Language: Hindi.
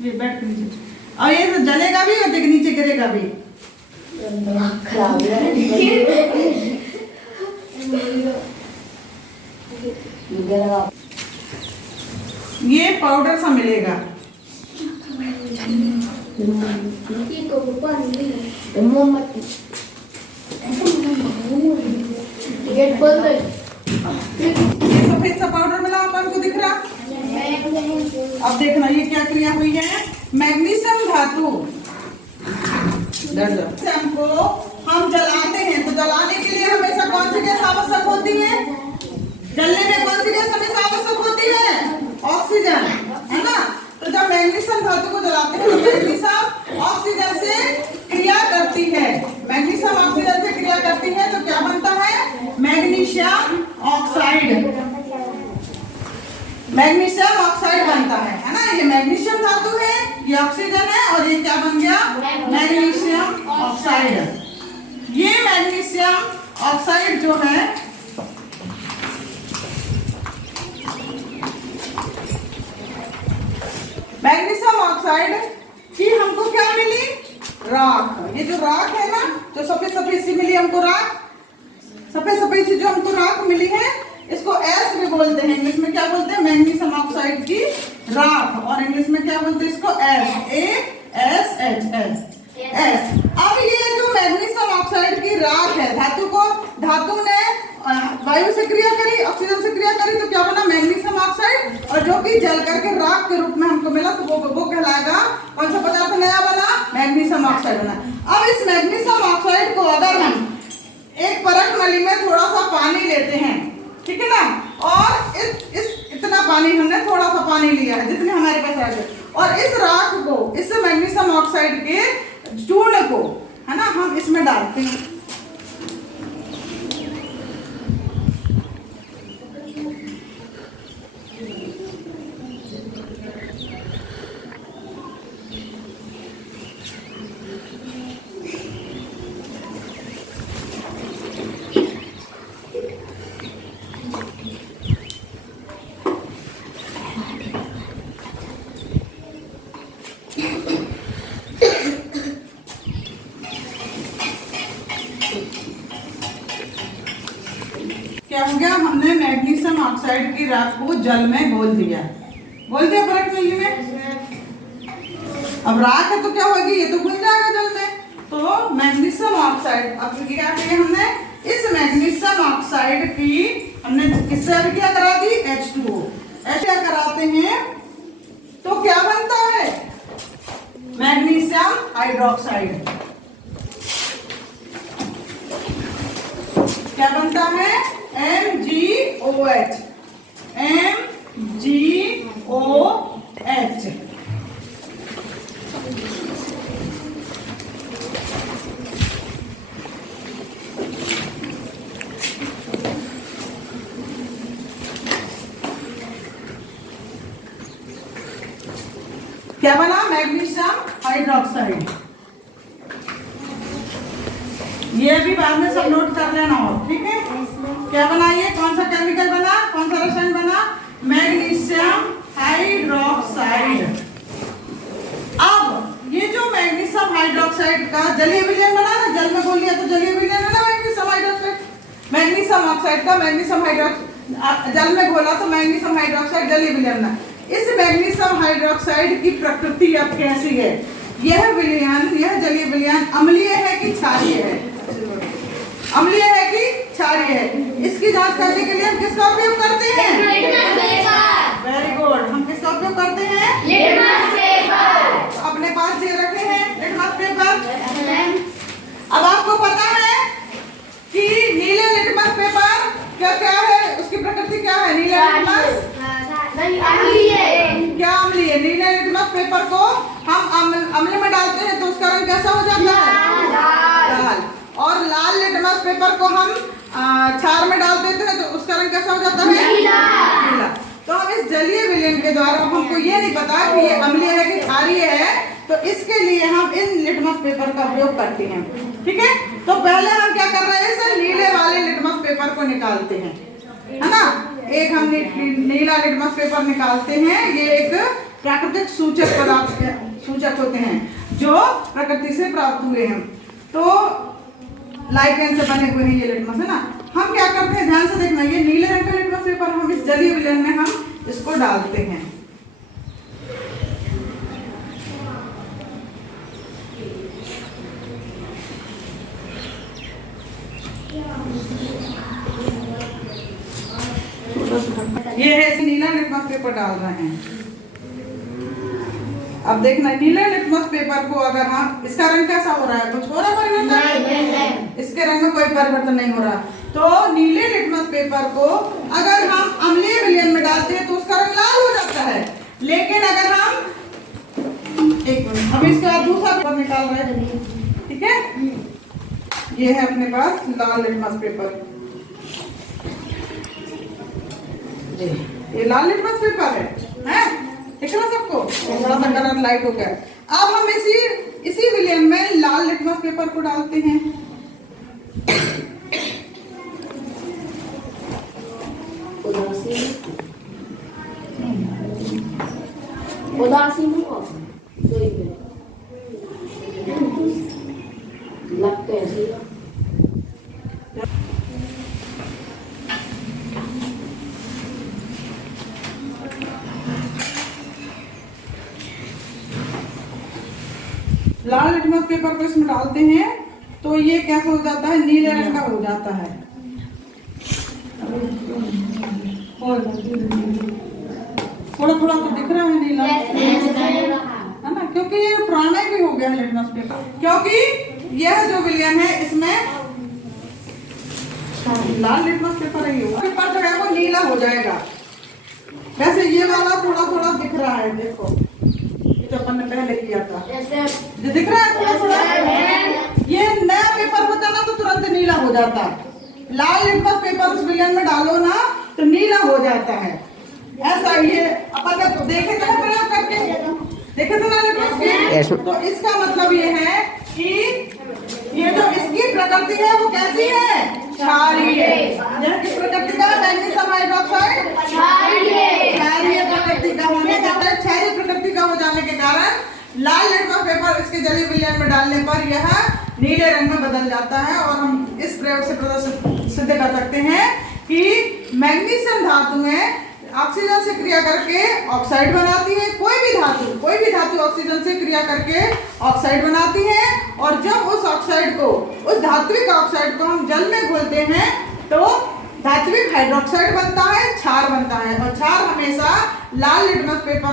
ये बैठ के नीचे, और ये तो जलेगा भी और नीचे गिरेगा भी। खराब ये पाउडर सा मिलेगा। गेट बंद है। ये सफेद सा पाउडर मिला अपन को दिख रहा। अब देखना ये क्या क्रिया हुई है। मैग्नीशियम धातु को हम जलाते हैं, तो जलाने के लिए हमेशा कौन सी गैस आवश्यक होती है? जलने में कौन सी गैस हमेशा आवश्यक होती है? ऑक्सीजन, है ना। तो जब मैग्नीशियम धातु को जलाते हैं तो मैग्नीशियम ऑक्सीजन से क्रिया करती है। मैग्नीशियम ऑक्सीजन से क्रिया करती है तो क्या बनता है? Magnesium oxide. मैग्नीशियम ऑक्साइड बनता है ना। ये मैग्नीशियम धातु है, ये ऑक्सीजन है, और ये क्या बन गया? Magnesium oxide. ये मैग्नीशियम ऑक्साइड जो है मैग्नीशियम ऑक्साइड की हमको क्या मिली? राख। ये जो राख है ना, जो सफेद सफेद सी मिली हमको राख, सफेद सफेद सी जो हमको राख मिली है, इसको एस भी बोलते हैं। इंग्लिश में क्या बोलते हैं? मैग्नीशियम ऑक्साइड की राख। और इंग्लिश में क्या बोलते हैं इसको? एस। अब ये जो मैग्नीशियम ऑक्साइड की राख है, धातु ने वायु से क्रिया करी, ऑक्सीजन से क्रिया करी, तो क्या बना? Magnesium oxide. और जो कि जल करके राख के रूप में हमको मिला, तो वो कहलाएगा कौन सा पदार्थ नया बना? मैग्नीशियम ऑक्साइड बना। अब इस मैग्नीशियम ऑक्साइड को अगर हम एक परख नली में थोड़ा सा पानी लेते हैं, ठीक है ना, और इस इतना पानी हमने थोड़ा सा पानी लिया है जितने हमारे पास है, और इस राख को, इस मैग्नीशियम ऑक्साइड के चूर्ण को, है ना, हम इसमें डालते हैं। क्या हो गया? हमने मैग्नीशियम ऑक्साइड की राख को जल में घोल दिया परख नली में। अब राख है तो क्या होगी? ये तो घुल जाएगा जल में। तो मैग्नीशियम ऑक्साइड, अब क्या किया हमने? इस मैग्नीशियम ऑक्साइड की हमने किससे अभिक्रिया करा दी? H2O। ऐसा कराते हैं तो क्या बनता है? Magnesium hydroxide. क्या बनता है? MgOH। क्या बना? Magnesium hydroxide. ये भी बाद में सब नोट कर लेना हो, ठीक है। क्या बना? ये कौन सा केमिकल बना? कौन सा रसायन बना? Magnesium hydroxide. अब ये जो मैग्नीशियम हाइड्रोक्साइड का जलीय विलयन बना ना, जल में घोल लिया तो जलीय विलयन है ना मैग्नीशियम हाइड्रोक्साइड। मैग्नीशियम ऑक्साइड का मैग्नीशियम हाइड्रोक्साइड जल में घोला तो मैग्नीशियम हाइड्रोक्साइड जलीय विलयन बना। इस मैग्नीशियम हाइड्रोक्साइड की प्रकृति अब कैसी है? यह विलयन, यह जलीय विलयन अम्लीय है कि क्षारीय है? अम्लीय है कि क्षारीय है? इसकी जांच करने के लिए हम किसका उपयोग करते हैं? Very good. हम किसका उपयोग करते हैं? Litmus paper. अपने पास ये रखे हैं लिटमस पेपर। अब आपको पता है कि नीले लिटमस पेपर क्या क्या है? उसकी प्रकृति क्या है? नीले लिटमस क्या अम्लीय? नीले लिटमस पेपर को हम अम्ल में डालते हैं तो उसका रंग कैसा हो जाता है? लाल। और लाल लिटमस पेपर को हम क्षार में डाल देते हैं तो उसका रंग कैसा हो जाता है? नीला। तो हम इस जलीय विलयन के द्वारा, हमको ये नहीं पता कि ये अम्लीय है कि क्षारीय है, तो इसके लिए हम इन लिटमस पेपर का उपयोग करते हैं, ठीक है। तो पहले हम क्या कर रहे हैं? इस नीले वाले लिटमस पेपर को निकालते हैं, है ना। एक हम नीला लिटमस पेपर निकालते हैं। ये एक प्राकृतिक सूचक पदार्थ सूचक होते हैं जो प्रकृति से प्राप्त हुए हैं। तो लाइकेन से बने हुए हैं ये लिटमस, है ना। हम क्या करते हैं, ध्यान से देखना, ये नीले रंग का लिटमस पेपर हम इस जलीय विलयन में हम इसको डालते हैं। ये है नीला लिटमस पेपर डाल रहे हैं। अब देखना, नीले लिटमस पेपर को अगर हम, इसका रंग कैसा हो रहा है, कुछ हो रहा है परिवर्तन? इसके रंग में कोई परिवर्तन नहीं हो रहा। तो नीले लिटमस पेपर को अगर हम अम्लीय विलयन में डालते हैं तो उसका रंग लाल हो जाता है। लेकिन अगर हम, एक मिनट, अब इसके बाद दूसरा पेपर निकाल रहे हैं, ठीक है। ये है अपने पास लाल लिटमस पेपर, ये लाल लिटमस पेपर है, दिख रहा सबको? थोड़ा सा कलर लाइट हो गया। अब हम इसी विलयन में लाल लिटमस पेपर को डालते हैं। उदासीन लगते हैं। लाल लिटमस पेपर को इसमें डालते हैं तो ये कैसा हो जाता है, नीले रंग का हो जाता है। थोड़ा थोड़ा तो दिख रहा है नीला, है ना, क्योंकि ये पुराना भी हो गया है लिटमस पेपर। क्योंकि यह जो विलयन है इसमें लाल लिटमस पेपर ही होगा, पेपर जो है वो नीला हो जाएगा। वैसे ये वाला थोड़ा थोड़ा दिख रहा है, देखो जो अपन ने पहले किया था, जो दिख रहा है थोड़ा थोड़ा। ये नया पेपर होता ना तो तुरंत नीला हो जाता है। लाल लिटमस पेपर उस विलयन में डालो ना तो नीला हो जाता है। ऐसा ये अपन देखे थे ना प्रयोग करके, देखे थे ना लिटमस के। तो इसका मतलब ये है कि ये जो इसकी प्रकृति है वो कैसी है, क्षारीय। यह किस प्रकृति का, मैग्नीशियम हाइड्रोक्साइड क्षारीय प्रकृति का होने के कारण, क्षारीय प्रकृति का हो जाने के कारण लाल लिटमस पेपर इसके जलीय विलयन में डालने पर यह नीले रंग में बदल जाता है। और हम इस प्रयोग से सिद्ध कर सकते हैं कि मैग्नीशियम धातु है ऑक्सीजन से क्रिया करके ऑक्साइड बनाती है। कोई भी धातु ऑक्सीजन से क्रिया करके ऑक्साइड बनाती है। और जब उस ऑक्साइड को, उस धात्विक ऑक्साइड को हम जल में घोलते हैं तो धात्विक हाइड्रोक्साइड बनता है, क्षार बनता है। और क्षार हमेशा लाल लिटमस पेपर